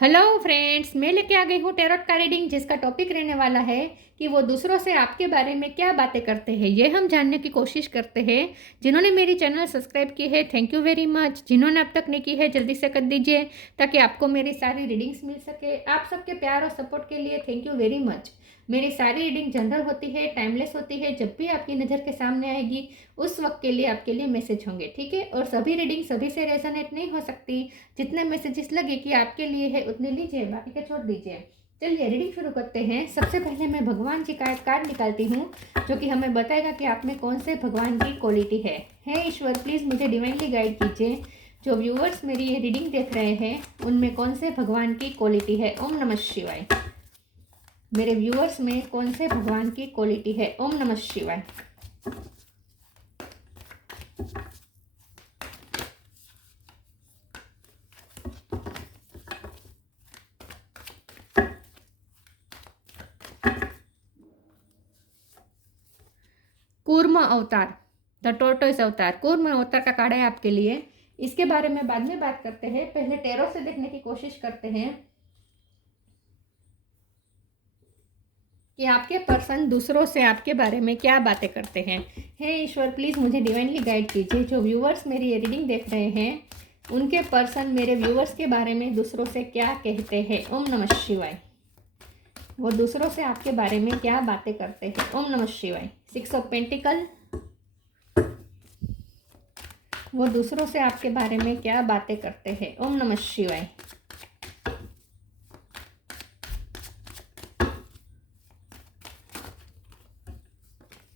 Hello friends, मैं लेके आ गई हूँ टैरोट का रीडिंग, जिसका टॉपिक रहने वाला है कि वो दूसरों से आपके बारे में क्या बातें करते हैं। ये हम जानने की कोशिश करते हैं। जिन्होंने मेरी चैनल सब्सक्राइब की है, थैंक यू वेरी मच। जिन्होंने अब तक नहीं की है, जल्दी से कर दीजिए ताकि आपको मेरी सारी रीडिंग्स मिल सके। आप सबके प्यार और सपोर्ट के लिए थैंक यू वेरी मच। मेरी सारी रीडिंग जनरल होती है, टाइमलेस होती है। जब भी आपकी नज़र के सामने आएगी उस वक्त के लिए आपके लिए मैसेज होंगे, ठीक है। और सभी रीडिंग सभी से रेजोनेट नहीं हो सकती। जितने मैसेजेस लगे कि आपके लिए है उतने लीजिए, बाकी के छोड़ दीजिए। चलिए रीडिंग शुरू करते हैं। सबसे पहले मैं भगवान जी का एक कार्ड निकालती हूँ, जो कि हमें बताएगा कि आप में कौन से भगवान की क्वालिटी है। हे ईश्वर, प्लीज़ मुझे डिवाइनली गाइड कीजिए। जो व्यूअर्स मेरी ये रीडिंग देख रहे हैं उनमें कौन से भगवान की क्वालिटी है। ओम नमः शिवाय। मेरे व्यूअर्स में कौन से भगवान की क्वालिटी है। ओम नमः शिवाय। कूर्म अवतार, द टोर्टोइस अवतार, कूर्म अवतार का कार्ड है आपके लिए। इसके बारे में बाद में बात करते हैं, पहले टैरो से देखने की कोशिश करते हैं कि आपके पर्सन दूसरों से आपके बारे में क्या बातें करते हैं। हे ईश्वर, प्लीज़ मुझे डिवाइनली गाइड कीजिए। जो व्यूअर्स मेरी ये रीडिंग देख रहे हैं उनके पर्सन मेरे व्यूअर्स के बारे में दूसरों से क्या कहते हैं। ओम नमः शिवाय। वो दूसरों से आपके बारे में क्या बातें करते हैं। ओम नमः शिवाय। 6 ऑफ पेंटिकल। वो दूसरों से आपके बारे में क्या बातें करते हैं। ओम नमः शिवाय।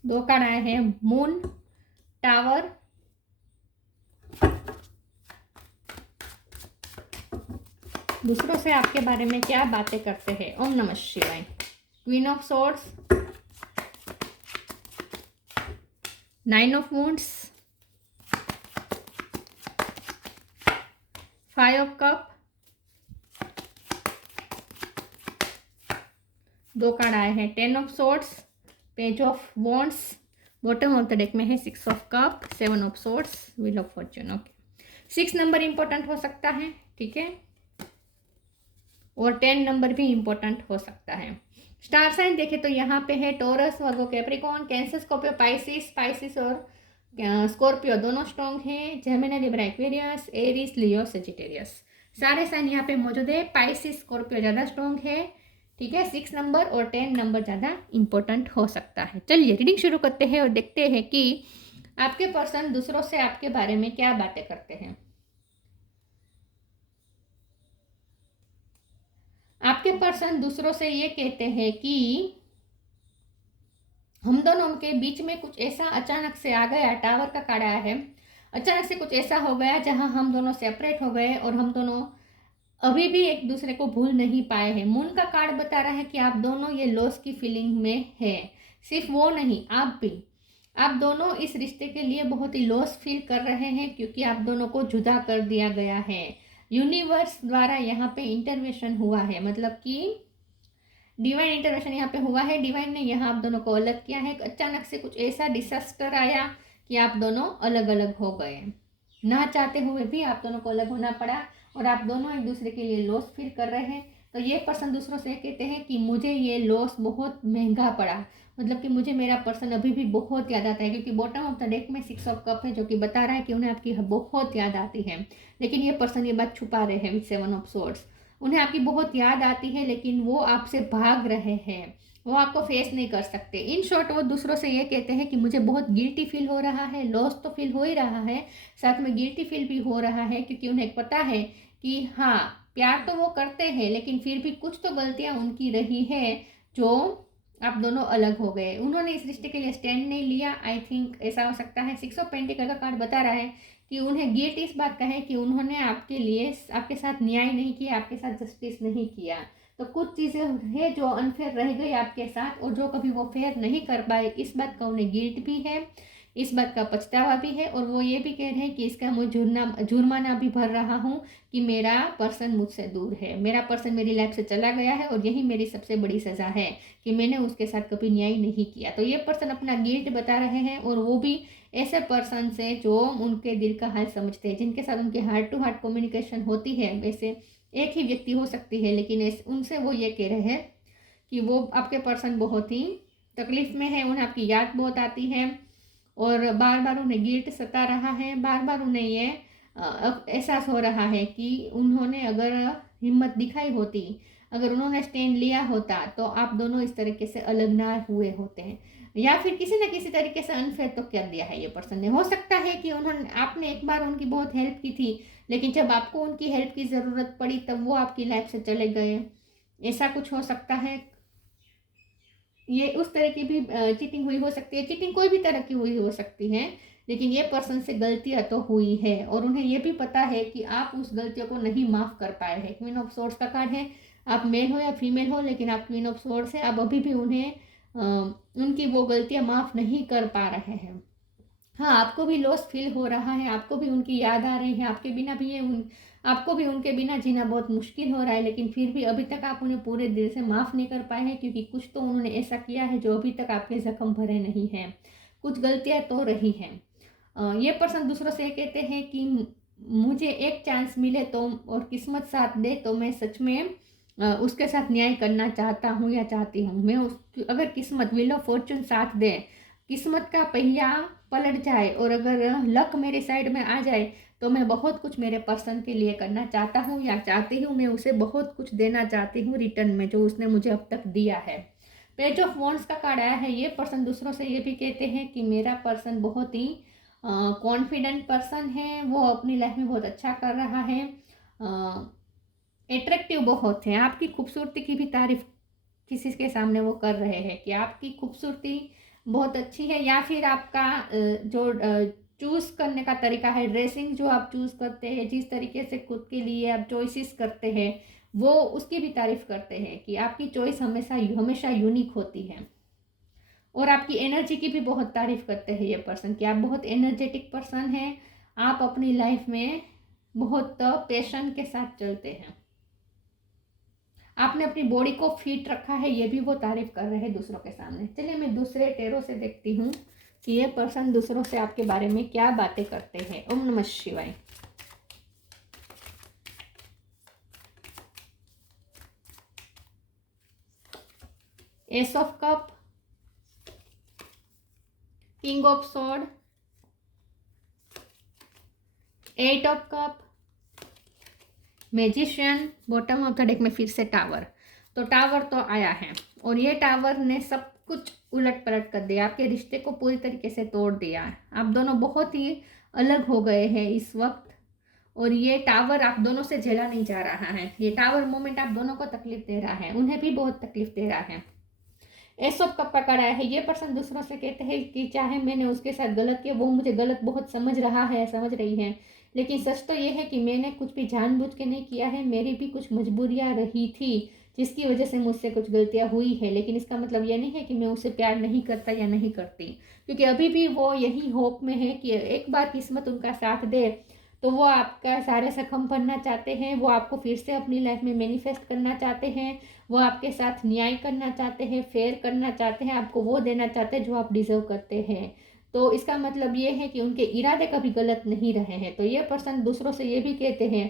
दो कार्ड आए हैं, मून, टावर, दूसरों से आपके बारे में क्या बातें करते हैं। ओम नमः शिवाय। Queen of swords, 9 of wounds, 5 of cup, दो कार्ड आए हैं, 10 of swords, page of wands, bottom of the deck में है 6 of cup, 7 of swords, wheel of Fortune. Okay, 6 number important हो सकता है, ठीक है, और 10 नंबर भी इंपॉर्टेंट हो सकता है। स्टार साइन देखे तो यहाँ पे है टोरस, वर्गो, कैप्रिकॉन, कैंसर, स्कॉर्पियो, स्पाइसिस और स्कॉर्पियो दोनों स्ट्रॉन्ग हैं। जेमिनी, लिब्रा, एक्वेरियस, एरीज, लियो, सेजिटेरियस, सारे साइन यहाँ पे मौजूद है। पाइसिस, स्कॉर्पियो ज़्यादा स्ट्रॉन्ग है, ठीक है। 6 नंबर और 10 नंबर ज़्यादा इंपॉर्टेंट हो सकता है। चलिए रीडिंग शुरू करते हैं और देखते हैं कि आपके पर्सन दूसरों से आपके बारे में क्या बातें करते हैं। आपके पर्सन दूसरों से ये कहते हैं कि हम दोनों के बीच में कुछ ऐसा अचानक से आ गया, टावर का कार्ड आया है, अचानक से कुछ ऐसा हो गया जहां हम दोनों सेपरेट हो गए और हम दोनों अभी भी एक दूसरे को भूल नहीं पाए हैं। मून का कार्ड बता रहा है कि आप दोनों ये लॉस की फीलिंग में है। सिर्फ वो नहीं, आप भी, आप दोनों इस रिश्ते के लिए बहुत ही लॉस फील कर रहे हैं, क्योंकि आप दोनों को जुदा कर दिया गया है। यूनिवर्स द्वारा यहाँ पे इंटरवेंशन हुआ है, मतलब कि डिवाइन इंटरवेंशन यहाँ पे हुआ है। डिवाइन ने यहाँ आप दोनों को अलग किया है। अचानक से कुछ ऐसा डिसास्टर आया कि आप दोनों अलग अलग हो गए। ना चाहते हुए भी आप दोनों को अलग होना पड़ा और आप दोनों एक दूसरे के लिए लॉस फील कर रहे हैं। तो ये पर्सन दूसरों से कहते हैं कि मुझे ये लॉस बहुत महंगा पड़ा, मतलब कि मुझे मेरा पर्सन अभी भी बहुत याद आता है, क्योंकि बॉटम ऑफ द डेक में 6 ऑफ कप है, जो कि बता रहा है कि उन्हें आपकी बहुत याद आती है। लेकिन ये पर्सन ये बात छुपा रहे हैं विद 7 ऑफ सोर्ड्स। उन्हें आपकी बहुत याद आती है, लेकिन वो आपसे भाग रहे हैं, वो आपको फेस नहीं कर सकते। इन शॉर्ट वो दूसरों से ये कहते हैं कि मुझे बहुत गिल्टी फील हो रहा है। लॉस तो फील हो ही रहा है, साथ में गिल्टी फील भी हो रहा है, क्योंकि उन्हें पता है कि हाँ, प्यार तो वो करते हैं, लेकिन फिर भी कुछ तो गलतियां उनकी रही है जो आप दोनों अलग हो गए। उन्होंने इस रिश्ते के लिए स्टैंड नहीं लिया। आई थिंक ऐसा हो सकता है। 6 ऑफ पेंटिकल का कार्ड बता रहा है कि उन्हें गिल्ट इस बात का है कि उन्होंने आपके लिए, आपके साथ न्याय नहीं किया, आपके साथ जस्टिस नहीं किया। तो कुछ चीज़ें हैं जो अनफेयर रह गई आपके साथ, और जो कभी वो फेयर नहीं कर पाए, इस बात का उन्हें गिल्ट भी है, इस बात का पछतावा भी है। और वो ये भी कह रहे हैं कि इसका मुझे जुर्माना भी भर रहा हूँ कि मेरा पर्सन मुझसे दूर है, मेरा पर्सन मेरी लाइफ से चला गया है, और यही मेरी सबसे बड़ी सज़ा है कि मैंने उसके साथ कभी न्याय नहीं किया। तो ये पर्सन अपना गिल्ट बता रहे हैं, और वो भी ऐसे पर्सन से जो उनके दिल का हाल समझते हैं, जिनके साथ उनके हार्ट टू हार्ट कम्युनिकेशन होती है। वैसे एक ही व्यक्ति हो सकती है, लेकिन उनसे वो ये कह रहे हैं कि वो आपके पर्सन बहुत ही तकलीफ में है, उन्हें आपकी याद बहुत आती है और बार बार उन्हें गिल्ट सता रहा है, बार बार उन्हें ये एहसास हो रहा है कि उन्होंने अगर हिम्मत दिखाई होती, अगर उन्होंने स्टैंड लिया होता तो आप दोनों इस तरीके से अलग ना हुए होते हैं, या फिर किसी न किसी तरीके से अनफेयर तो कर दिया है ये पर्सन ने। हो सकता है कि उन्होंने आपने एक बार उनकी बहुत हेल्प की थी, लेकिन जब आपको उनकी हेल्प की ज़रूरत पड़ी तब वो आपकी लाइफ से चले गए, ऐसा कुछ हो सकता है। ये उस तरह की भी चीटिंग हुई हो सकती है। चीटिंग कोई भी तरह की हुई हो सकती है, लेकिन ये पर्सन से गलतियां तो हुई है और उन्हें ये भी पता है कि आप उस गलतियों को नहीं माफ़ कर पाए हैं। क्वीन ऑफ सोर्ड्स का कार्ड है, आप मेल हो या फीमेल हो, लेकिन आप क्वीन ऑफ सोर्ड्स है, आप अभी भी उन्हें उनकी वो गलतियां माफ़ नहीं कर पा रहे हैं। हाँ, आपको भी लॉस फील हो रहा है, आपको भी उनकी याद आ रही है, आपके बिना भी आपको भी उनके बिना जीना बहुत मुश्किल हो रहा है, लेकिन फिर भी अभी तक आप उन्हें पूरे दिल से माफ़ नहीं कर पाए हैं, क्योंकि कुछ तो उन्होंने ऐसा किया है जो अभी तक आपके जख्म भरे नहीं हैं, कुछ गलतियां तो रही हैं। ये पर्सन दूसरों से कहते हैं कि मुझे एक चांस मिले तो और किस्मत साथ दे तो मैं सच में उसके साथ न्याय करना चाहता हूँ या चाहती हूँ। मैं उस अगर किस्मत व्हील ऑफ फॉर्चून साथ दे, किस्मत का पहिया पलट जाए और अगर लक मेरी साइड में आ जाए तो मैं बहुत कुछ मेरे पर्सन के लिए करना चाहता हूँ या चाहती हूँ। मैं उसे बहुत कुछ देना चाहती हूँ रिटर्न में जो उसने मुझे अब तक दिया है। पेज ऑफ वॉन्ड्स का कार्ड आया है। ये पर्सन दूसरों से ये भी कहते हैं कि मेरा पर्सन बहुत ही कॉन्फिडेंट पर्सन है, वो अपनी लाइफ में बहुत अच्छा कर रहा है, एट्रैक्टिव बहुत है, आपकी खूबसूरती की भी तारीफ किसी के सामने वो कर रहे हैं कि आपकी खूबसूरती बहुत अच्छी है, या फिर आपका जो चूज़ करने का तरीका है, ड्रेसिंग जो आप चूज़ करते हैं, जिस तरीके से खुद के लिए आप चॉइसेस करते हैं, वो उसकी भी तारीफ करते हैं कि आपकी चॉइस हमेशा हमेशा यूनिक होती है। और आपकी एनर्जी की भी बहुत तारीफ करते हैं ये पर्सन कि आप बहुत एनर्जेटिक पर्सन हैं, आप अपनी लाइफ में बहुत पैशन के साथ चलते हैं, आपने अपनी बॉडी को फिट रखा है, ये भी वो तारीफ कर रहे हैं दूसरों के सामने। चलिए मैं दूसरे टेरो से देखती हूँ कि ये पर्सन दूसरों से आपके बारे में क्या बातें करते हैं। ओम नमः शिवाय। Ace of cup, king of sword, eight of cup, magician, bottom of the deck में फिर से टावर। तो टावर तो आया है और ये टावर ने सब कुछ उलट पलट कर दिया, आपके रिश्ते को पूरी तरीके से तोड़ दिया। आप दोनों बहुत ही अलग हो गए हैं इस वक्त और ये टावर आप दोनों से झेला नहीं जा रहा है। ये टावर मोमेंट आप दोनों को तकलीफ दे रहा है, उन्हें भी बहुत तकलीफ दे रहा है। एस ऑफ कप पकड़ा है। ये पर्सन दूसरों से कहते हैं कि चाहे मैंने उसके साथ गलत किया, वो मुझे गलत बहुत समझ रहा है, समझ रही है, लेकिन सच तो ये है कि मैंने कुछ भी जानबूझ के नहीं किया है, मेरी भी कुछ मजबूरियां रही थी जिसकी वजह से मुझसे कुछ गलतियां हुई है। लेकिन इसका मतलब ये नहीं है कि मैं उसे प्यार नहीं करता या नहीं करती, क्योंकि अभी भी वो यही होप में है कि एक बार किस्मत उनका साथ दे तो वो आपका सारे जख्म भरना चाहते हैं, वो आपको फिर से अपनी लाइफ में मैनिफेस्ट करना चाहते हैं, वो आपके साथ न्याय करना चाहते हैं, फेयर करना चाहते हैं, आपको वो देना चाहते हैं जो आप डिजर्व करते हैं। तो इसका मतलब ये है कि उनके इरादे कभी गलत नहीं रहे हैं। तो ये पर्सन दूसरों से ये भी कहते हैं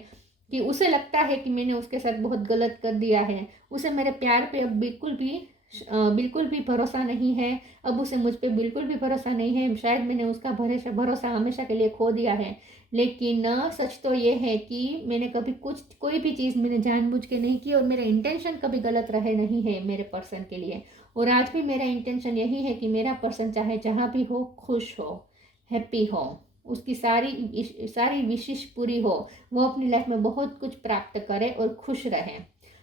कि उसे लगता है कि मैंने उसके साथ बहुत गलत कर दिया है, उसे मेरे प्यार पे अब बिल्कुल भी भरोसा नहीं है, अब उसे मुझ पे बिल्कुल भी भरोसा नहीं है, शायद मैंने उसका भरोसा हमेशा के लिए खो दिया है। लेकिन सच तो ये है कि मैंने कभी कोई भी चीज़ मैंने जानबूझ के नहीं की और मेरे इंटेंशन कभी गलत रहे नहीं है मेरे पर्सन के लिए। और आज भी मेरा इंटेंशन यही है कि मेरा पर्सन चाहे जहाँ भी हो खुश हो, हैप्पी हो, उसकी सारी विशेष पूरी हो, वो अपनी लाइफ में बहुत कुछ प्राप्त करे और खुश रहे।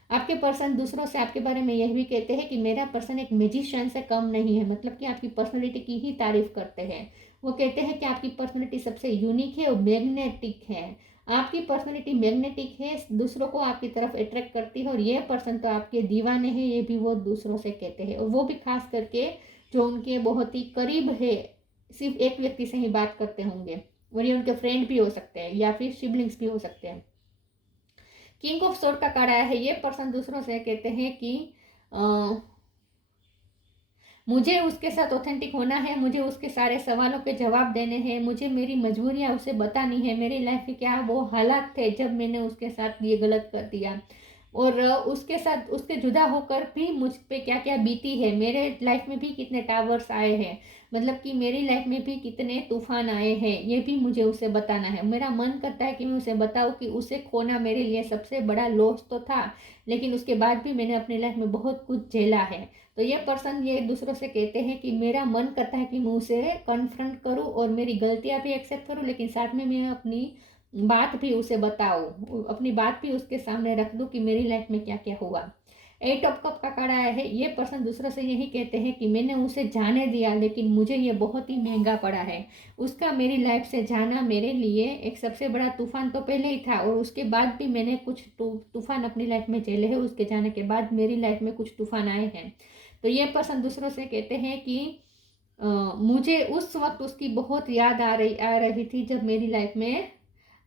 आपके पर्सन दूसरों से आपके बारे में यह भी कहते हैं कि मेरा पर्सन एक मैजिशियन से कम नहीं है, मतलब कि आपकी पर्सनैलिटी की ही तारीफ करते हैं। वो कहते हैं कि आपकी पर्सनैलिटी सबसे यूनिक है और मैग्नेटिक है, आपकी पर्सनैलिटी मैग्नेटिक है, दूसरों को आपकी तरफ अट्रैक्ट करती है और ये पर्सन तो आपके दीवाने हैं, ये भी वो दूसरों से कहते हैं। और वो भी खास करके जो उनके बहुत ही करीब है, सिर्फ एक व्यक्ति से ही बात करते होंगे और ये उनके फ्रेंड भी हो सकते हैं या फिर सिबलिंग्स भी हो सकते हैं। किंग ऑफ सोर्ड का कार्ड आया है। ये पर्सन दूसरों से कहते हैं कि मुझे उसके साथ ऑथेंटिक होना है, मुझे उसके सारे सवालों के जवाब देने हैं, मुझे मेरी मजबूरियाँ उसे बतानी है, मेरी लाइफ में क्या वो हालात थे जब मैंने उसके साथ ये गलत कर दिया, और उसके साथ उसके जुदा होकर भी मुझ पे क्या क्या बीती है, मेरे लाइफ में भी कितने टावर्स आए हैं, मतलब कि मेरी लाइफ में भी कितने तूफान आए हैं, ये भी मुझे उसे बताना है। मेरा मन करता है कि मैं उसे बताऊं कि उसे खोना मेरे लिए सबसे बड़ा लॉस तो था, लेकिन उसके बाद भी मैंने अपनी लाइफ में बहुत कुछ झेला है। तो ये पर्सन ये दूसरों से कहते हैं कि मेरा मन करता है कि मैं उसे कन्फ्रंट करूं और मेरी गलतियां भी एक्सेप्ट करूं, लेकिन साथ में मैं अपनी बात भी उसे बताऊं, अपनी बात भी उसके सामने रख दूं कि मेरी लाइफ में क्या क्या हुआ। 8 ऑफ कप का कार्ड आया है। ये पर्सन दूसरों से यही कहते हैं कि मैंने उसे जाने दिया, लेकिन मुझे ये बहुत ही महंगा पड़ा है। उसका मेरी लाइफ से जाना मेरे लिए एक सबसे बड़ा तूफान तो पहले ही था, और उसके बाद भी मैंने कुछ तूफान अपनी लाइफ में झेले हैं। उसके जाने के बाद मेरी लाइफ में कुछ तूफान आए हैं। तो ये पर्सन दूसरों से कहते हैं कि मुझे उस वक्त उसकी बहुत याद आ रही थी जब मेरी लाइफ में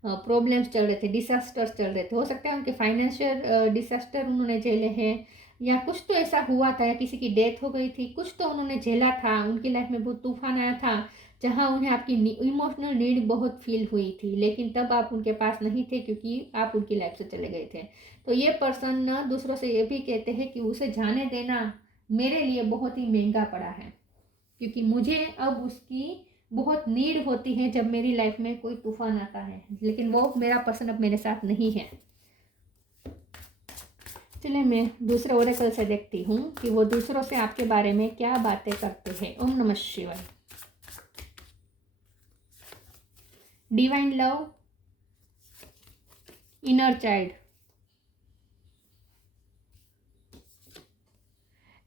प्रॉब्लम्स चल रहे थे, डिसास्टर्स चल रहे थे। हो सकता है उनके फाइनेंशियल डिसास्टर उन्होंने झेले हैं, या कुछ तो ऐसा हुआ था, या किसी की डेथ हो गई थी, कुछ तो उन्होंने झेला था, उनकी लाइफ में बहुत तूफान आया था जहां उन्हें आपकी इमोशनल नीड बहुत फील हुई थी, लेकिन तब आप उनके पास नहीं थे क्योंकि आप उनकी लाइफ से चले गए थे। तो ये पर्सन दूसरों से ये भी कहते हैं कि उसे जाने देना मेरे लिए बहुत ही महंगा पड़ा है, क्योंकि मुझे अब उसकी बहुत नीड होती है जब मेरी लाइफ में कोई तूफान आता है, लेकिन वो मेरा पर्सन अब मेरे साथ नहीं है। चलिए मैं दूसरे ओरेकल से देखती हूँ कि वो दूसरों से आपके बारे में क्या बातें करते हैं। ओम नमः शिवाय। Divine love, inner child.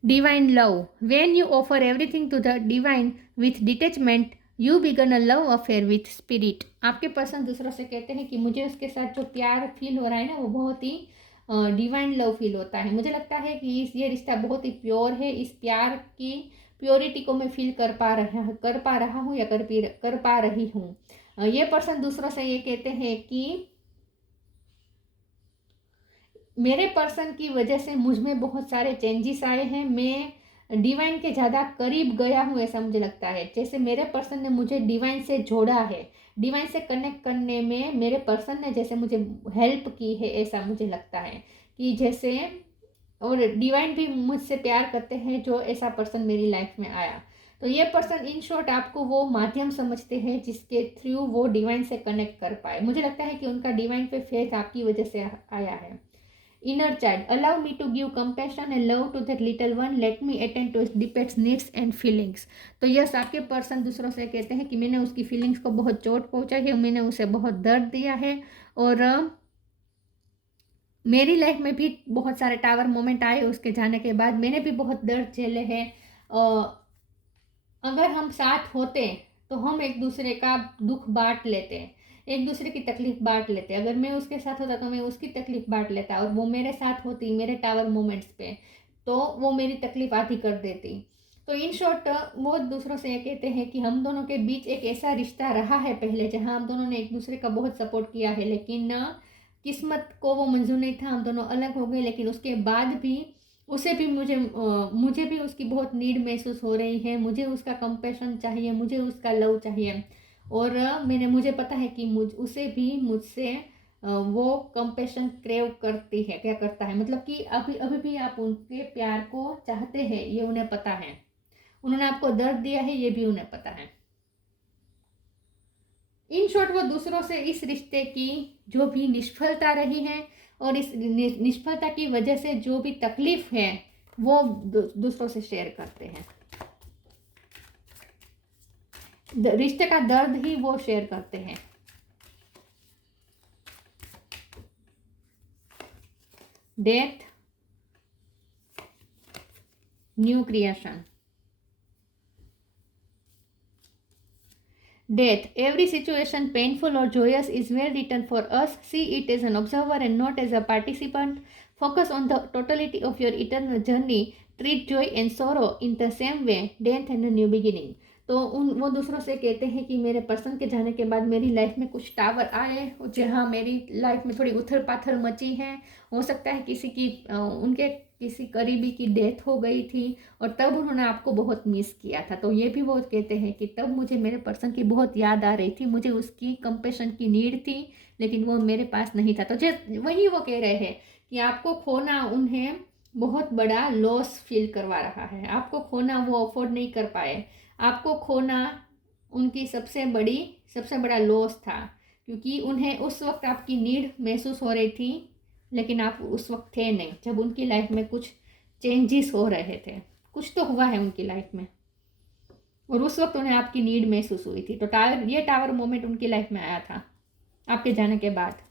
Divine love. When you offer everything to the divine with detachment, you begin a love affair with spirit. आपके पर्सन दूसरों से कहते हैं कि मुझे उसके साथ जो प्यार फील हो रहा है ना, वो बहुत ही डिवाइन लव फील होता है। मुझे लगता है कि ये रिश्ता बहुत ही प्योर है। इस प्यार की प्योरिटी को मैं फील कर पा रहा हूँ या कर पा रही हूँ। ये पर्सन दूसरों से ये कहते हैं कि मेरे पर्सन की वजह से मुझ में बहुत सारे चेंजेस आए हैं। मैं डिवाइन के ज़्यादा करीब गया हूँ, ऐसा मुझे लगता है। जैसे मेरे पर्सन ने मुझे डिवाइन से जोड़ा है, डिवाइन से कनेक्ट करने में मेरे पर्सन ने जैसे मुझे हेल्प की है, ऐसा मुझे लगता है कि जैसे, और डिवाइन भी मुझसे प्यार करते हैं जो ऐसा पर्सन मेरी लाइफ में आया। तो ये पर्सन इन शॉर्ट आपको वो माध्यम समझते हैं जिसके थ्रू वो डिवाइन से कनेक्ट कर पाए। मुझे लगता है कि उनका डिवाइन पे फेथ आपकी वजह से आया है। Inner child, allow me to give compassion and love to that little one. Let me attend to its deepest needs and feelings. तो यस, आपके पर्सन दूसरों से कहते हैं कि मैंने उसकी फीलिंग्स को बहुत चोट पहुंचाई है, मैंने उसे बहुत दर्द दिया है, और मेरी लाइफ में भी बहुत सारे टावर मोमेंट आए उसके जाने के बाद। मैंने भी बहुत दर्द झेले हैं। अगर हम साथ होते तो हम एक दूसरे का दुख बांट लेते, एक दूसरे की तकलीफ बांट लेते। अगर मैं उसके साथ होता तो मैं उसकी तकलीफ बांट लेता, और वो मेरे साथ होती मेरे टावर मोमेंट्स पे तो वो मेरी तकलीफ आधी कर देती। तो इन शॉर्ट वो दूसरों से ये कहते हैं कि हम दोनों के बीच एक ऐसा रिश्ता रहा है पहले जहां हम दोनों ने एक दूसरे का बहुत सपोर्ट किया है, लेकिन किस्मत को वो मंजूर नहीं था, हम दोनों अलग हो गए। लेकिन उसके बाद भी उसे भी मुझे भी उसकी बहुत नीड महसूस हो रही है। मुझे उसका कंपैशन चाहिए, मुझे उसका लव चाहिए, और मुझे पता है कि उसे भी मुझसे वो कंपैशन क्रेव करती है, क्या करता है, मतलब कि अभी भी आप उनके प्यार को चाहते हैं, ये उन्हें पता है। उन्होंने आपको दर्द दिया है, ये भी उन्हें पता है। इन शॉर्ट वो दूसरों से इस रिश्ते की जो भी निष्फलता रही है और इस निष्फलता की वजह से जो भी तकलीफ है वो दूसरों से शेयर करते हैं। रिश्ते का दर्द ही वो शेयर करते हैं। Death, new creation. Death. Every situation, painful or joyous, is well written for us. See it as an observer and not as a participant. Focus on the totality of your eternal journey. Treat joy and sorrow in the same way, death and a new beginning. तो वो दूसरों से कहते हैं कि मेरे person के जाने के बाद मेरी लाइफ में कुछ टावर आए, जहाँ मेरी लाइफ में थोड़ी उथल पाथल मची है। हो सकता है किसी की उनके किसी करीबी की डेथ हो गई थी और तब उन्होंने आपको बहुत मिस किया था। तो ये भी वो कहते हैं कि तब मुझे मेरे पर्सन की बहुत याद आ रही थी, मुझे उसकी कंपेशन की नीड थी, लेकिन वो मेरे पास नहीं था। तो वही वो कह रहे हैं कि आपको खोना उन्हें बहुत बड़ा लॉस फील करवा रहा है। आपको खोना वो अफोर्ड नहीं कर पाए। आपको खोना उनकी सबसे बड़ा लॉस था, क्योंकि उन्हें उस वक्त आपकी नीड महसूस हो रही थी, लेकिन आप उस वक्त थे नहीं जब उनकी लाइफ में कुछ चेंजेस हो रहे थे। कुछ तो हुआ है उनकी लाइफ में और उस वक्त उन्हें आपकी नीड महसूस हुई थी। तो ये टावर मोमेंट उनकी लाइफ में आया था आपके जाने के बाद।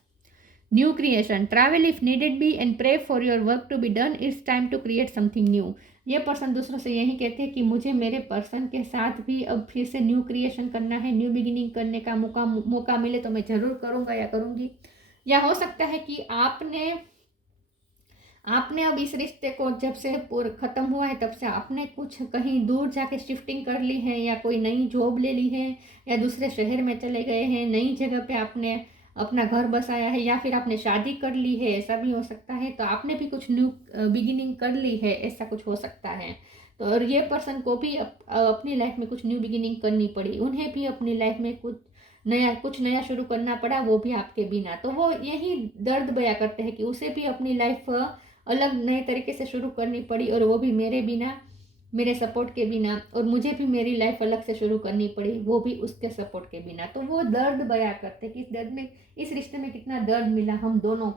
New creation, travel if needed be and pray for your work to be done, it's time to create something new. ये पर्सन दूसरों से यही कहते हैं कि मुझे मेरे पर्सन के साथ भी अब फिर से न्यू क्रिएशन करना है, न्यू बिगिनिंग करने का मौका मिले तो मैं ज़रूर करूँगा या करूँगी। या हो सकता है कि आपने अब इस रिश्ते को जब से ख़त्म हुआ है तब से आपने कुछ कहीं दूर जाके शिफ्टिंग कर ली है, या कोई नई जॉब ले ली है, या दूसरे शहर में चले गए हैं, नई जगह पे आपने अपना घर बसाया है, या फिर आपने शादी कर ली है, ऐसा भी हो सकता है। तो आपने भी कुछ न्यू बिगिनिंग कर ली है, ऐसा कुछ हो सकता है। तो और ये पर्सन को भी अपनी लाइफ में कुछ न्यू बिगिनिंग करनी पड़ी, उन्हें भी अपनी लाइफ में कुछ नया शुरू करना पड़ा, वो भी आपके बिना। तो वो यही दर्द बयां करते हैं कि उसे भी अपनी लाइफ अलग नए तरीके से शुरू करनी पड़ी, और वो भी मेरे बिना, मेरे सपोर्ट के बिना, और मुझे भी मेरी लाइफ अलग से शुरू करनी पड़ी, वो भी उसके सपोर्ट के बिना। तो वो दर्द बयां करते कि इस दर्द में, इस रिश्ते में कितना दर्द मिला हम दोनों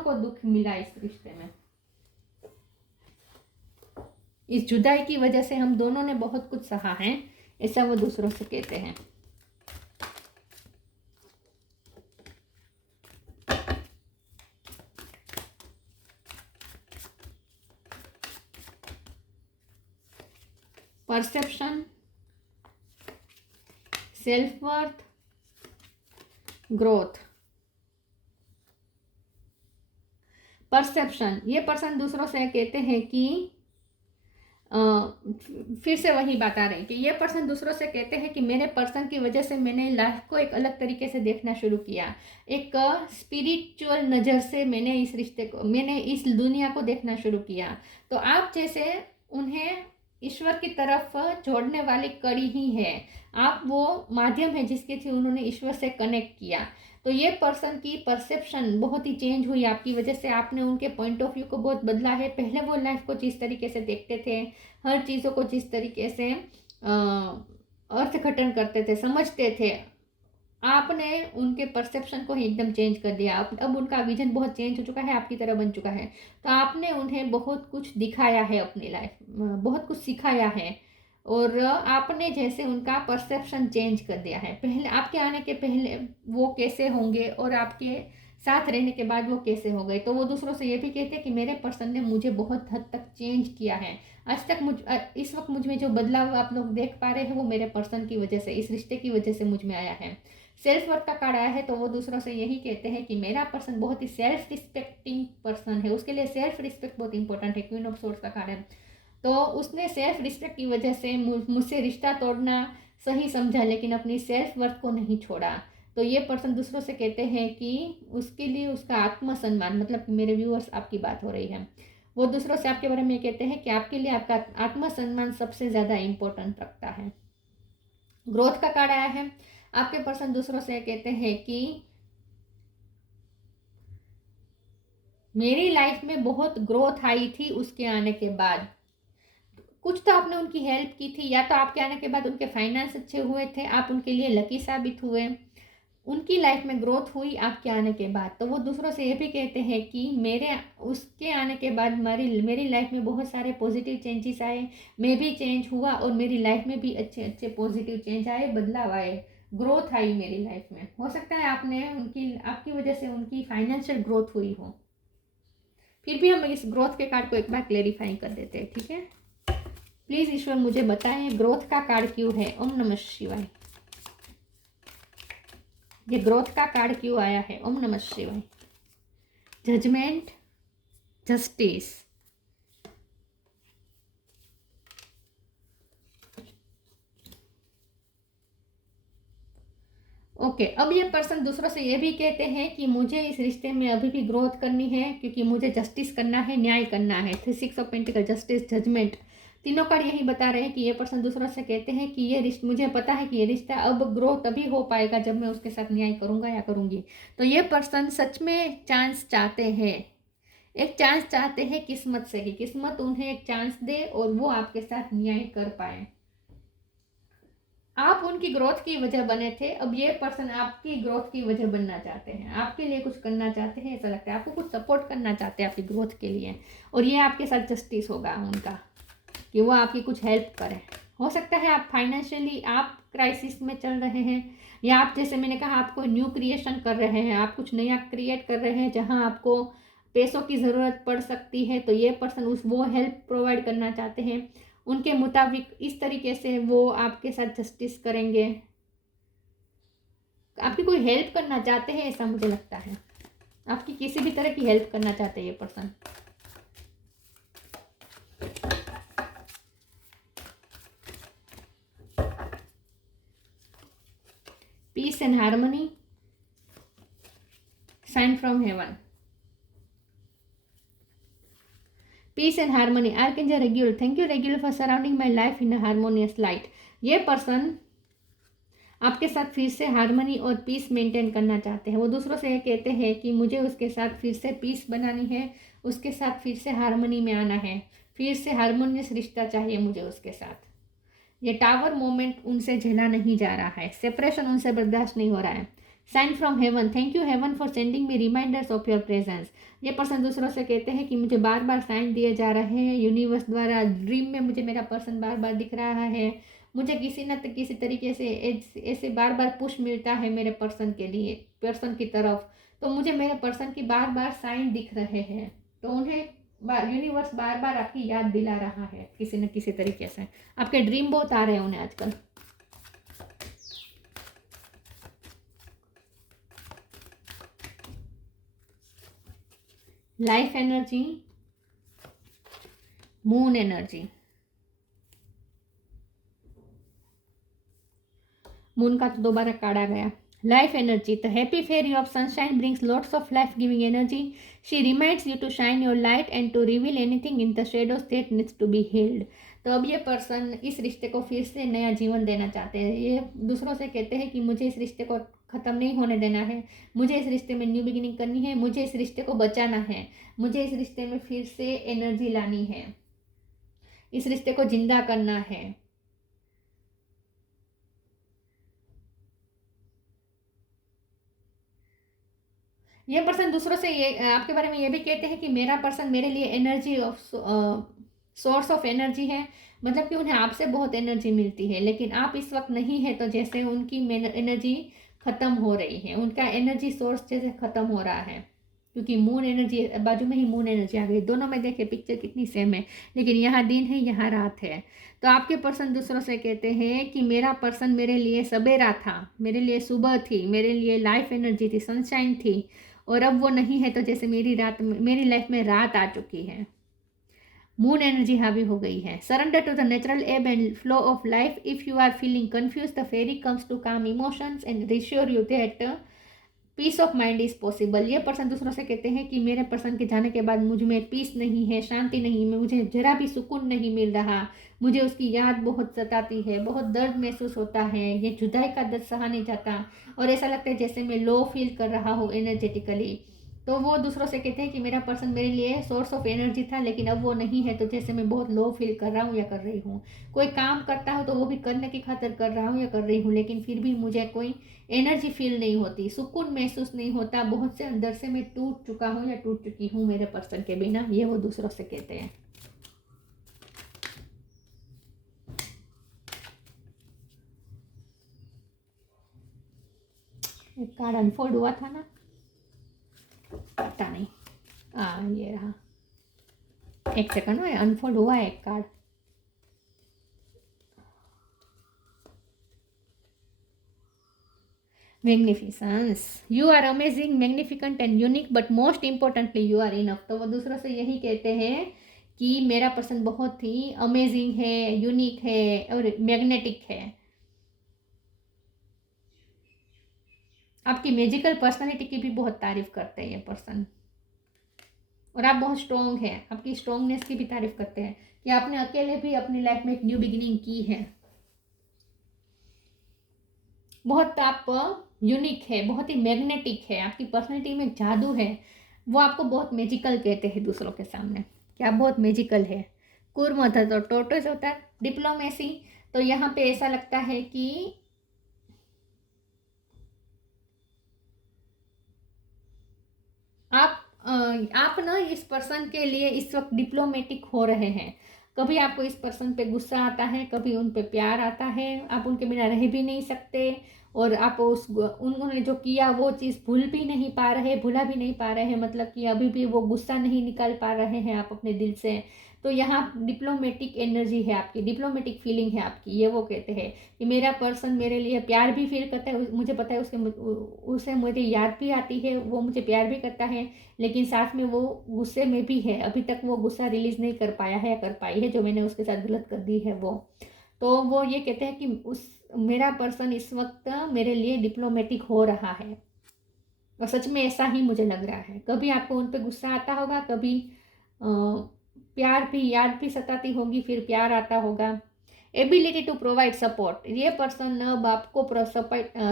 को दुख मिला इस रिश्ते में। इस जुदाई की वजह से हम दोनों ने बहुत कुछ सहा है, ऐसा वो दूसरों से कहते हैं। Perception, self worth, growth. Perception, ये पर्सन दूसरों से कहते हैं कि फिर से वही बात आ रही कि ये पर्सन दूसरों से कहते हैं कि मेरे पर्सन की वजह से मैंने लाइफ को एक अलग तरीके से देखना शुरू किया, एक स्पिरिचुअल नज़र से मैंने इस रिश्ते को, मैंने इस दुनिया को देखना शुरू किया। तो आप जैसे उन्हें ईश्वर की तरफ जोड़ने वाली कड़ी ही है, आप वो माध्यम है जिसके थ्रू उन्होंने ईश्वर से कनेक्ट किया। तो ये पर्सन की परसेप्शन बहुत ही चेंज हुई आपकी वजह से, आपने उनके पॉइंट ऑफ व्यू को बहुत बदला है। पहले वो लाइफ को जिस तरीके से देखते थे, हर चीज़ों को जिस तरीके से अर्थघटन करते थे, समझते थे, आपने उनके परसेप्शन को ही एकदम चेंज कर दिया। अब उनका विजन बहुत चेंज हो चुका है, आपकी तरह बन चुका है। तो आपने उन्हें बहुत कुछ दिखाया है, अपनी लाइफ बहुत कुछ सिखाया है, और आपने जैसे उनका परसेप्शन चेंज कर दिया है। पहले आपके आने के पहले वो कैसे होंगे और आपके साथ रहने के बाद वो कैसे हो गए। तो वो दूसरों से ये भी कहते हैं कि मेरे पर्सन ने मुझे बहुत हद तक चेंज किया है। आज तक इस वक्त मुझ में जो बदलाव आप लोग देख पा रहे हैं वो मेरे पर्सन की वजह से, इस रिश्ते की वजह से मुझ में आया है। सेल्फ वर्थ का कार्ड आया है, तो वो दूसरों से यही कहते हैं कि मेरा पर्सन बहुत ही सेल्फ रिस्पेक्टिंग पर्सन है, उसके लिए सेल्फ रिस्पेक्ट बहुत इंपॉर्टेंट है। क्वीन ऑफ सोर्ड्स का कार्ड है, तो उसने सेल्फ रिस्पेक्ट की वजह से मुझसे रिश्ता तोड़ना सही समझा, लेकिन अपनी सेल्फ वर्थ को नहीं छोड़ा। तो ये पर्सन दूसरों से कहते हैं कि उसके लिए उसका आत्मसम्मान, मतलब मेरे व्यूअर्स आपकी बात हो रही है, वो दूसरों से आपके बारे में कहते हैं कि आपके लिए आपका आत्मसम्मान सबसे ज़्यादा इम्पोर्टेंट रखता है। ग्रोथ का कार्ड आया है, आपके पर्सन दूसरों से कहते हैं कि मेरी लाइफ में बहुत ग्रोथ आई थी उसके आने के बाद। कुछ तो आपने उनकी हेल्प की थी, या तो आपके आने के बाद उनके फाइनेंस अच्छे हुए थे, आप उनके लिए लकी साबित हुए, उनकी लाइफ में ग्रोथ हुई आपके आने के बाद। तो वो दूसरों से ये भी कहते हैं कि उसके आने के बाद मेरी लाइफ में बहुत सारे पॉजिटिव चेंजेस आए, मैं भी चेंज हुआ, और मेरी लाइफ में भी अच्छे अच्छे पॉजिटिव चेंज आए, बदलाव आए, ग्रोथ आई मेरी लाइफ में। हो सकता है आपकी वजह से उनकी फाइनेंशियल ग्रोथ हुई हो। फिर भी हम इस ग्रोथ के कार्ड को एक बार क्लेरिफाई कर देते हैं, ठीक है। प्लीज़ ईश्वर मुझे बताएं ग्रोथ का कार्ड क्यों है। ओम नमः शिवाय। ये ग्रोथ का कार्ड क्यों आया है। ओम नमः शिवाय। जजमेंट, जस्टिस, ओके, अब ये पर्सन दूसरों से ये भी कहते हैं कि मुझे इस रिश्ते में अभी भी ग्रोथ करनी है, क्योंकि मुझे जस्टिस करना है, न्याय करना है। 6 ऑफ पेंटिकल, जस्टिस, जजमेंट, तीनों कार्ड यही बता रहे हैं कि ये पर्सन दूसरों से कहते हैं कि ये रिश्ता, मुझे पता है कि ये रिश्ता अब ग्रो तभी हो पाएगा जब मैं उसके साथ न्याय करूंगा या करूंगी। तो ये पर्सन सच में चांस चाहते हैं, एक चांस चाहते हैं किस्मत से ही, किस्मत उन्हें एक चांस दे और वो आपके साथ न्याय कर पाए। आप उनकी ग्रोथ की वजह बने थे, अब ये पर्सन आपकी ग्रोथ की वजह बनना चाहते हैं, आपके लिए कुछ करना चाहते हैं, ऐसा लगता है आपको कुछ सपोर्ट करना चाहते हैं आपकी ग्रोथ के लिए। और ये आपके साथ जस्टिस होगा उनका कि वो आपकी कुछ हेल्प करें। हो सकता है आप फाइनेंशियली आप क्राइसिस में चल रहे हैं, या आप, जैसे मैंने कहा, आपको न्यू क्रिएशन कर रहे हैं, आप कुछ नया क्रिएट कर रहे हैं जहां आपको पैसों की ज़रूरत पड़ सकती है। तो ये पर्सन उस वो हेल्प प्रोवाइड करना चाहते हैं, उनके मुताबिक इस तरीके से वो आपके साथ जस्टिस करेंगे, आपकी कोई हेल्प करना चाहते हैं, ऐसा मुझे लगता है। आपकी किसी भी तरह की हेल्प करना चाहते हैं ये person. Peace and harmony, sign from heaven, peace and harmony, archangel Raguel, thank you Raguel for surrounding my life in harmonious light. ये पर्सन आपके साथ फिर से हार्मनी और पीस मेंटेन करना चाहते हैं। वो दूसरों से ये कहते हैं कि मुझे उसके साथ फिर से पीस बनानी है, उसके साथ फिर से हार्मनी में आना है, फिर से हार्मोनियस रिश्ता चाहिए मुझे उसके साथ। ये टावर मोमेंट उनसे झेला नहीं जा रहा है, सेपरेशन उनसे बर्दाश्त नहीं हो रहा है। Sign from heaven, thank you heaven for sending me reminders of your presence. ये पर्सन दूसरों से कहते हैं कि मुझे बार बार साइन दिए जा रहे हैं यूनिवर्स द्वारा, ड्रीम में मुझे मेरा पर्सन बार बार दिख रहा है, मुझे किसी न किसी तरीके से ऐसे बार बार पुश मिलता है मेरे पर्सन के लिए, पर्सन की तरफ। तो मुझे मेरे पर्सन की बार बार साइन दिख रहे हैं, तो उन्हें यूनिवर्स बार बार आपकी याद दिला रहा है किसी न किसी तरीके से। आपके ड्रीम बहुत आ रहे हैं उन्हें आजकल। Life energy, moon energy, moon का तो दोबारा कार्ड आ गया। Life energy, the happy fairy of sunshine brings lots of life giving energy, she reminds you to shine your light and to reveal anything in the shadows that needs to be healed. तो अब ये person इस रिश्ते को फिर से नया जीवन देना चाहते हैं। ये दूसरों से कहते हैं कि मुझे इस रिश्ते को ख़त्म नहीं होने देना है, मुझे इस रिश्ते में न्यू बिगिनिंग करनी है, मुझे इस रिश्ते को बचाना है, मुझे इस रिश्ते में फिर से एनर्जी लानी है, इस रिश्ते को जिंदा करना है। ये पर्सन दूसरों से ये आपके बारे में ये भी कहते हैं कि मेरा पर्सन मेरे लिए energy of source of energy है, मतलब कि उन्हें आपसे बहुत एनर्जी मिलती है, लेकिन आप इस वक्त नहीं है, तो जैसे उनकी एनर्जी ख़त्म हो रही है, उनका एनर्जी सोर्स जैसे ख़त्म हो रहा है, क्योंकि मून एनर्जी बाजू में ही मून एनर्जी आ गई। दोनों में देखिए पिक्चर कितनी सेम है, लेकिन यहाँ दिन है यहाँ रात है। तो आपके पर्सन दूसरों से कहते हैं कि मेरा पर्सन मेरे लिए सवेरा था, मेरे लिए सुबह थी, मेरे लिए लाइफ एनर्जी थी, सनशाइन थी, और अब वो नहीं है, तो जैसे मेरी लाइफ में रात आ चुकी है, मून एनर्जी हावी हो गई है। Surrender to the natural ebb and flow of life, if you are feeling confuse the fairy comes to calm emotions and reassure you that peace of mind is possible. ये person दूसरों से कहते हैं कि मेरे पर्सन के जाने के बाद मुझ में पीस नहीं है, शांति नहीं है, मुझे जरा भी सुकून नहीं मिल रहा, मुझे उसकी याद बहुत सताती है, बहुत दर्द महसूस होता है, ये जुदाई का दर्द सहा नहीं जाता, और ऐसा लगता है जैसे मैं लो फील कर रहा हूँ एनर्जेटिकली। तो वो दूसरों से कहते हैं कि मेरा पर्सन मेरे लिए सोर्स ऑफ एनर्जी था, लेकिन अब वो नहीं है, तो जैसे मैं बहुत लो फील कर रहा हूँ या कर रही हूँ। कोई काम करता हूँ तो वो भी करने की खातिर कर रहा हूँ या कर रही हूँ, लेकिन फिर भी मुझे कोई एनर्जी फील नहीं होती, सुकून महसूस नहीं होता, बहुत से अंदर से मैं टूट चुका हूँ या टूट चुकी हूँ मेरे पर्सन के बिना। ये वो दूसरों से कहते हैं। एक कार्ड अनफोल्ड हुआ था ना, पता नहीं, ये रहा, एक सेकंड में अनफोल्ड हुआ है एक card. Magnificence, you are amazing, magnificent and unique, but most importantly you are enough. तो वो दूसरों से यही कहते हैं कि मेरा पर्सन बहुत ही अमेजिंग है, यूनिक है और मैग्नेटिक है। आपकी मैजिकल पर्सनालिटी की भी बहुत तारीफ करते हैं ये पर्सन। और आप बहुत स्ट्रॉन्ग हैं, आपकी स्ट्रॉन्गनेस की भी तारीफ करते हैं कि आपने अकेले भी अपनी लाइफ में एक न्यू बिगिनिंग की है। बहुत आप यूनिक है, बहुत ही मैग्नेटिक है, आपकी पर्सनैलिटी में जादू है। वो आपको बहुत मैजिकल कहते हैं दूसरों के सामने कि आप बहुत मैजिकल है। कूर्म होता है तो टोटस होता है, डिप्लोमेसी। तो यहाँ पे ऐसा लगता है कि आप ना इस पर्सन के लिए इस वक्त डिप्लोमेटिक हो रहे हैं। कभी आपको इस पर्सन पे गुस्सा आता है, कभी उन पे प्यार आता है, आप उनके बिना रह भी नहीं सकते, और आप उन्होंने जो किया वो चीज़ भूल भी नहीं पा रहे, भुला भी नहीं पा रहे हैं, मतलब कि अभी भी वो गुस्सा नहीं निकाल पा रहे हैं आप अपने दिल से। तो यहाँ डिप्लोमेटिक एनर्जी है आपकी, डिप्लोमेटिक फीलिंग है आपकी। ये वो कहते हैं कि मेरा पर्सन मेरे लिए प्यार भी फील करता है, मुझे पता है उसे मुझे याद भी आती है, वो मुझे प्यार भी करता है, लेकिन साथ में वो गुस्से में भी है। अभी तक वो गुस्सा रिलीज नहीं कर पाया है या कर पाई है, जो मैंने उसके साथ गलत कर दी है वो। तो वो ये कहते हैं कि मेरा पर्सन इस वक्त मेरे लिए डिप्लोमेटिक हो रहा है, और सच में ऐसा ही मुझे लग रहा है। कभी आपको उन पर गुस्सा आता होगा, कभी प्यार भी, याद भी सताती होगी, फिर प्यार आता होगा। एबिलिटी टू प्रोवाइड सपोर्ट, ये पर्सन अब आपको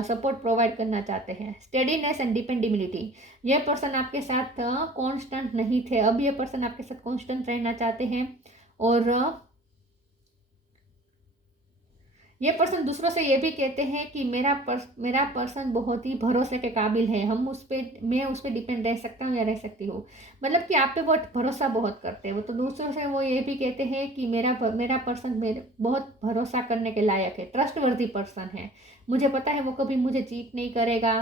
सपोर्ट प्रोवाइड करना चाहते हैं। स्टेडीनेस एंड डिपेंडेबिलिटी, ये पर्सन आपके साथ कांस्टेंट नहीं थे, अब ये पर्सन आपके साथ कांस्टेंट रहना चाहते हैं। और ये पर्सन दूसरों से ये भी कहते हैं कि मेरा पर्सन बहुत ही भरोसे के काबिल है, मैं उस पर डिपेंड रह सकता हूँ या रह सकती हूँ। मतलब कि आप पे बहुत भरोसा बहुत करते हैं वो। तो दूसरों से वो ये भी कहते हैं कि मेरा पर्सन बहुत भरोसा करने के लायक है, ट्रस्टवर्दी पर्सन है, मुझे पता है वो कभी मुझे चीट नहीं करेगा,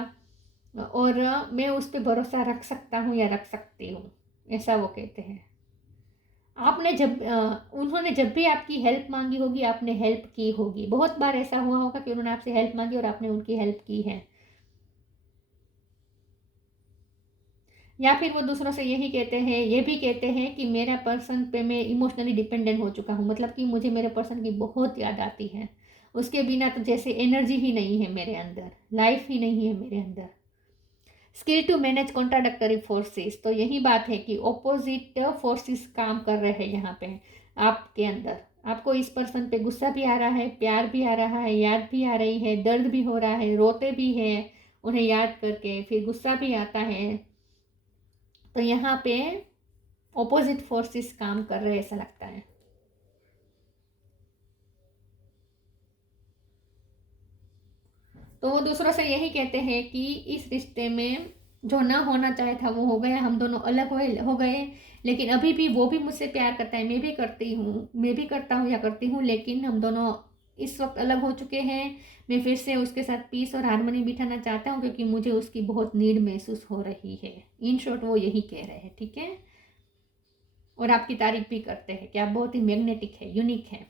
और मैं उस पर भरोसा रख सकता हूँ या रख सकती हूँ, ऐसा वो कहते हैं। उन्होंने जब भी आपकी हेल्प मांगी होगी, आपने हेल्प की होगी। बहुत बार ऐसा हुआ होगा कि उन्होंने आपसे हेल्प मांगी और आपने उनकी हेल्प की है। या फिर वो दूसरों से यही कहते हैं, ये भी कहते हैं कि मेरा पर्सन पे मैं इमोशनली डिपेंडेंट हो चुका हूँ, मतलब कि मुझे मेरे पर्सन की बहुत याद आती है, उसके बिना तो जैसे एनर्जी ही नहीं है मेरे अंदर, लाइफ ही नहीं है मेरे अंदर। स्किल टू मैनेज कॉन्ट्राडक्टरी फोर्सेस, तो यही बात है कि ऑपोजिट फोर्सेस काम कर रहे हैं यहाँ पे आपके अंदर। आपको इस पर्सन पे गुस्सा भी आ रहा है, प्यार भी आ रहा है, याद भी आ रही है, दर्द भी हो रहा है, रोते भी है उन्हें याद करके, फिर गुस्सा भी आता है। तो यहाँ पे ऑपोजिट फोर्सेस काम कर रहे हैं ऐसा लगता है। तो वो दूसरों से यही कहते हैं कि इस रिश्ते में जो ना होना चाहे था वो हो गया, हम दोनों अलग हो गए, लेकिन अभी भी वो भी मुझसे प्यार करता है, मैं भी करती हूँ, मैं भी करता हूँ या करती हूँ, लेकिन हम दोनों इस वक्त अलग हो चुके हैं। मैं फिर से उसके साथ पीस और हारमोनी बिठाना चाहता हूँ, क्योंकि मुझे उसकी बहुत नीड महसूस हो रही है। इन शॉर्ट वो यही कह रहे हैं, ठीक है। और आपकी तारीफ भी करते हैं कि आप बहुत ही मैग्नेटिक है, यूनिक है।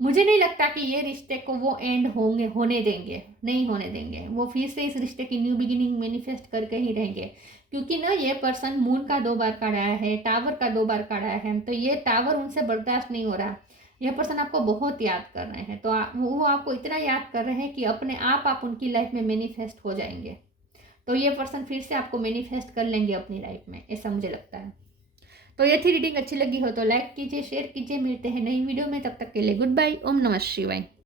मुझे नहीं लगता कि ये रिश्ते को वो एंड होने देंगे, नहीं होने देंगे। वो फिर से इस रिश्ते की न्यू बिगिनिंग मैनिफेस्ट करके ही रहेंगे, क्योंकि ना ये पर्सन मून का 2 बार कार्ड आया है, टावर का 2 बार कार्ड आया है, तो ये टावर उनसे बर्दाश्त नहीं हो रहा। यह पर्सन आपको बहुत याद कर रहे हैं, तो वो आपको इतना याद कर रहे हैं कि अपने आप उनकी लाइफ में मैनिफेस्ट हो जाएंगे। तो ये पर्सन फिर से आपको मैनिफेस्ट कर लेंगे अपनी लाइफ में, ऐसा मुझे लगता है। तो ये थी रीडिंग, अच्छी लगी हो तो लाइक कीजिए, शेयर कीजिए। मिलते हैं नई वीडियो में, तब तक के लिए गुड बाय। ओम नमः शिवाय।